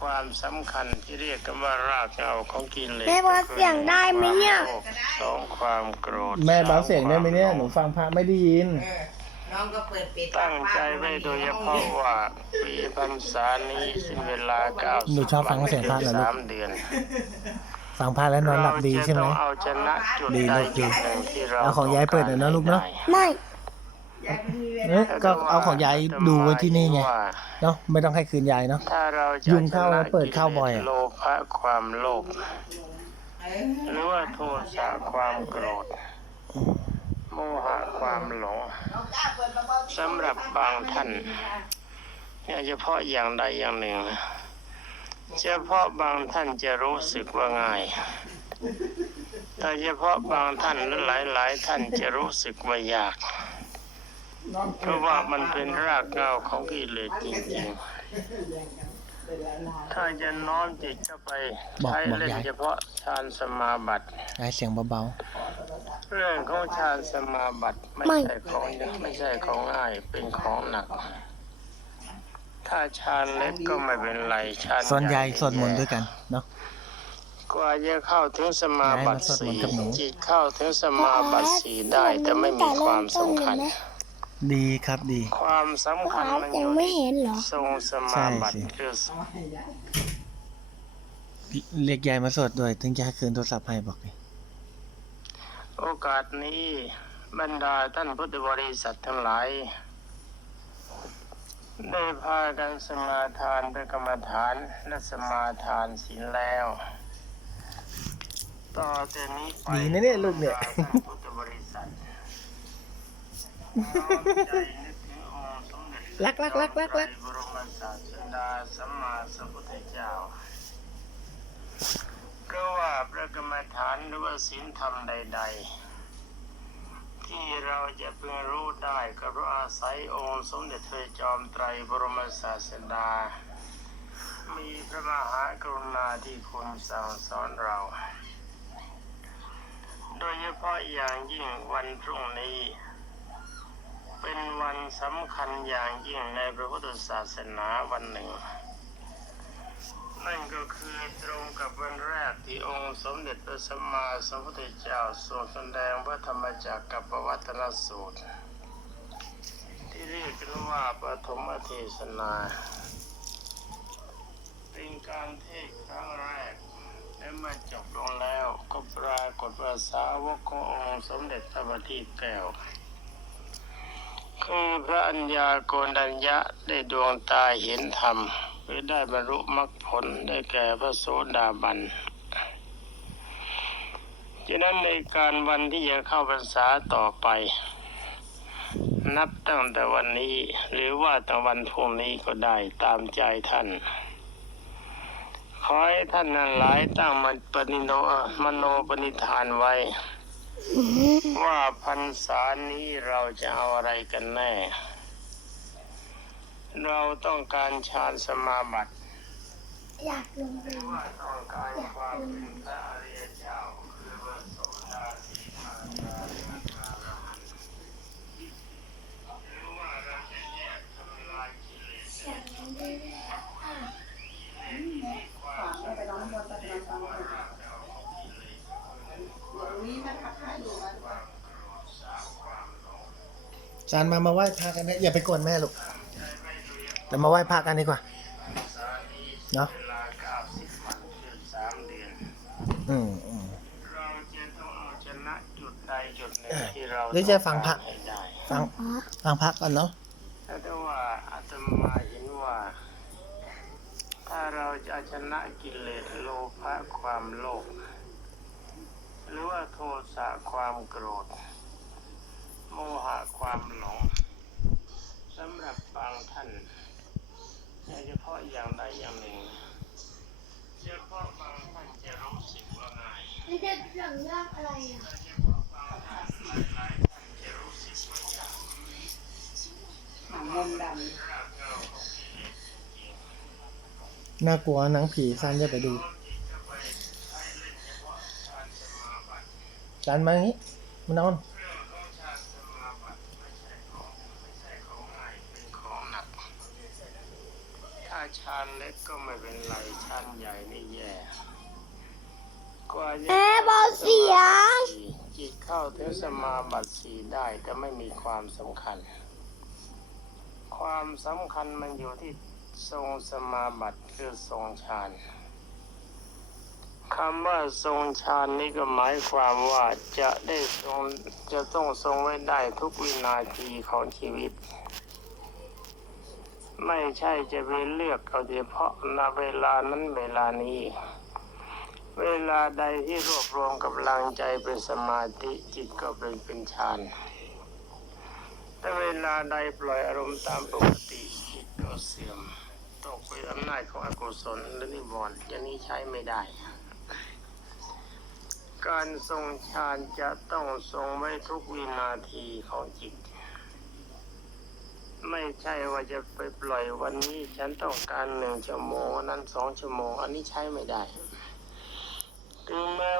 ความสำคัญที่เรียกกันว่ารากเหง้าของกิเลสแม่ว่าเสียงได้ไหมเนี่ย สองความโกรธแม่เบาเสียงได้ไหมเนี่ยหนูฟังพระไม่ได้ยิน เออน้องก็เปิดปิดตั้งใจไว้โดยเฉพาะว่าปีพรรษานี้สิ้นเวลาเก้าหนูชอบฟังเสียงพระเหรอลูก สามเดือน ฟังพระแล้วนอนหลับดีใช่ไหม เราจะต้องเอาชนะจุดดีใดลูกดีจุดหนึ่งที่เราเอาของยายเปิดหน่อยนะลูกเนอะ ไม่ ยายไม่มีเวเอ๊ะลาก็เอาของยายดูไว้ที่นี่ไงว่าเนาะไม่ต้องให้คืนยายเนาะ ถ้าเราจะยุงเข้าแล้วเปิดเข้าบ่อยอะ โลภะความโลภเออหรือว่าโทสะความโกรธ โมหะความหลงน้องกล้าเปิดเบาๆสำหรับบางท่าน เนี่ยเฉพาะอย่างใดอย่างหนึ่งนะเฉพาะบางท่านจะรู้สึกว่าง่าย แต่เฉพาะบางท่านและหลายหลายๆ ท่านจะรู้สึกว่ายาก เพราะว่ามันเป็นรากเหง้าของกิเลสจริงๆ ถ้าจะน้อมจิตเข้าไปบอกใช้บอกเล่นยายเฉพาะฌานสมาบัติยายเสียงเบาเรื่องของฌานสมาบัติไม่ไม่ใช่ของไม่ใช่ของง่ายเป็นของหนัก ถ้าฌานเล็กก็ไม่เป็นไรฌานๆส่วนยายญ่สวดมนต์ด้วยกันเนาะกว่าจะเข้าถึงสมาบัติยายมาสวดมนสี่ต์กับหนูจิตเข้าถึงสมาบัติสี่ได้แต่ไม่มีความสำคัญ ดีครับดี ความสำพ่คัอญอาร์ตมันอยังยู่ไม่ที่เห็นเหรอ ทรงสมาบัติใช่สิ คือเรียกยายมาสวดด้วย ถึงจะให้คืนโทรศัพท์ให้บอกดิโอกาสนี้บรรดาท่านพุทธบริษัททั้งหลาย ได้พากันสมาทานพระกรรมฐานและสมาทานศีลแล้ว ต่อแต่นี้ไปดีนะเนี่ยลูกเนี่ย บรรดาท่านพุทธบริษัท รักรักรักรักรักบรมศาสดาสัมมาสัมพุทธเจ้าเพราะว่าพระกรรมฐานหรือว่าศีลธรรมใด ๆ ที่เราจะเพิ่งรู้ได้ก็เพราะอาศัยองค์สมเด็จพระจอมไตรบรมศาสดา มีพระมหากรุณาธิคุณสั่งสอนเรา โดยเฉพาะอย่างยิ่งวันพรุ่งนี้ เป็นวันสำคัญอย่างยิ่งในพระพุทธศาสนาวันหนึ่ง นั่นก็คือตรงกับวันแรกที่องค์สมเด็จพระสัมมาสัมพุทธเจ้าทรงแสดงพระธรรมจักรกับปวัตนสูตร ที่เรียกกันว่าปฐมเทศนา เป็นการเทศครั้งแรกและเมื่อจบลงแล้วก็ปรากฏว่าสาวกขององค์สมเด็จพระบัณฑิตแก้ว คือพระอัญญาโกณัญญะได้ดวงตาเห็นธรรมหรือได้บรรลุมรรคผลได้แก่พระโสดาบันฉะนั้นในการวันที่จะเข้าพรรษาต่อไป นับตั้งแต่วันนี้หรือว่าตั้งวันพรุ่งนี้ก็ได้ตามใจท่าน ขอให้ท่านนั้นหลายตั้งมันปณิโนมโนปณิธานไว้ ว่าพรรษานี้เราจะเอาอะไรกันแน่ เราต้องการฌานสมาบัติอยากลงไปว่าต้องการความเป็นพระอริยเจ้าคือพระโสดาสีทาคาริมคารหันต์หรือว่าเราจะแยกทำลายกิเลส อยากลงไป ฝากไปน้องมนต์ไปน้องฟังหน่อยเดี๋ยวนี้นะคะถ้าอยู่มา จานมามาไหว้พระกันนะอย่าไปกวนแม่ลูกแต่มาไหว้พระกันดีกว่าเนาะเวลาเก้าสิบวันคือสามเดือนอืมอืมเราจะต้องเอาชนะจุดใดจุดหนึ่งที่เราหรือจะฟังพระฟังฟังพระก่อนเนาะแต่ว่าอาตมาเห็นว่า ถ้าเราจะชนะกิเลสโลภะความโลภหรือว่าโทสะความโกรธ โมหะความหลงสำหรับบางท่านโดยเฉพาะอย่างใดอย่างหนึ่งเฉพาะบางท่านจะรู้สึกว่าง่ายนี่จะเรื่องเรื่องอะไรอะเฉพาะบางท่านหลายๆท่านจะรู้สึกว่ายากหนังมนต์ดรากเหง้าของกิเลสน่ากลัวหนังผีซันจะไปดูจานมาอย่างนี้มานอน เรื่องของฌานสมาบัติไม่ใช่ของไม่ใช่ของง่ายเป็นของหนักถ้าฌานเล็กก็ไม่เป็นไรชั้นใหญ่นี่แย่กว่าจะแม่เบาเสียง จิตเข้าถึงสมาบัติสีได้แต่ไม่มีความสำคัญ ความสำคัญมันอยู่ที่ทรงสมาบัติคือทรงฌานคำว่าทรงฌานนี่ก็หมายความว่าจะได้ทรงจะต้องทรงไว้ได้ทุกวินาทีของชีวิต ไม่ใช่จะไปเลือกเอาเฉพาะณเวลานั้นเวลานี้ เวลาใดที่รวบรวมกำลังใจเป็นสมาธิจิตก็เป็นเป็นฌานแต่เวลาใดปล่อยอารมณ์ตามปกติจิตก็เสื่อมตกเป็นอำนาจของอกุศลและนิวรณ์อย่างนี้ใช้ไม่ได้ การทรงฌานจะต้องทรงไว้ทุกวินาทีของจิต ไม่ใช่ว่าจะไปปล่อยวันนี้ ฉันต้องการหนึ่งชั่วโมงนั้นสองชั่วโมง อันนี้ใช้ไม่ได้คือแม้